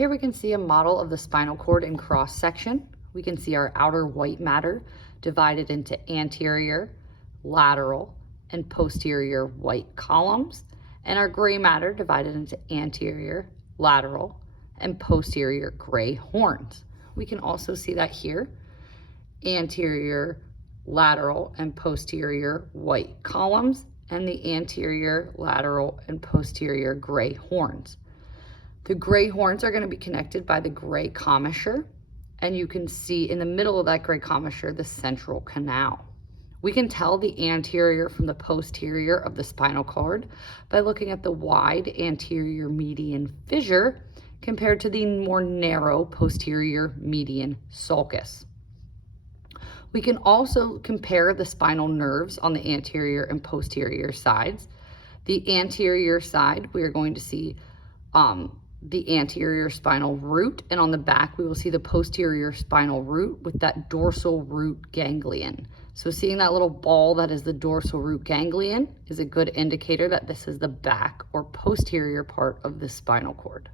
Here we can see a model of the spinal cord in cross section. We can see our outer white matter divided into anterior, lateral, and posterior white columns, and our gray matter divided into anterior, lateral, and posterior gray horns. We can also see that here, anterior, lateral, and posterior white columns, and the anterior, lateral, and posterior gray horns. The gray horns are going to be connected by the gray commissure, and you can see in the middle of that gray commissure the central canal. We can tell the anterior from the posterior of the spinal cord by looking at the wide anterior median fissure compared to the more narrow posterior median sulcus. We can also compare the spinal nerves on the anterior and posterior sides. The anterior side, we are going to see the anterior spinal root, and on the back we will see the posterior spinal root with that dorsal root ganglion. So seeing that little ball that is the dorsal root ganglion is a good indicator that this is the back or posterior part of the spinal cord.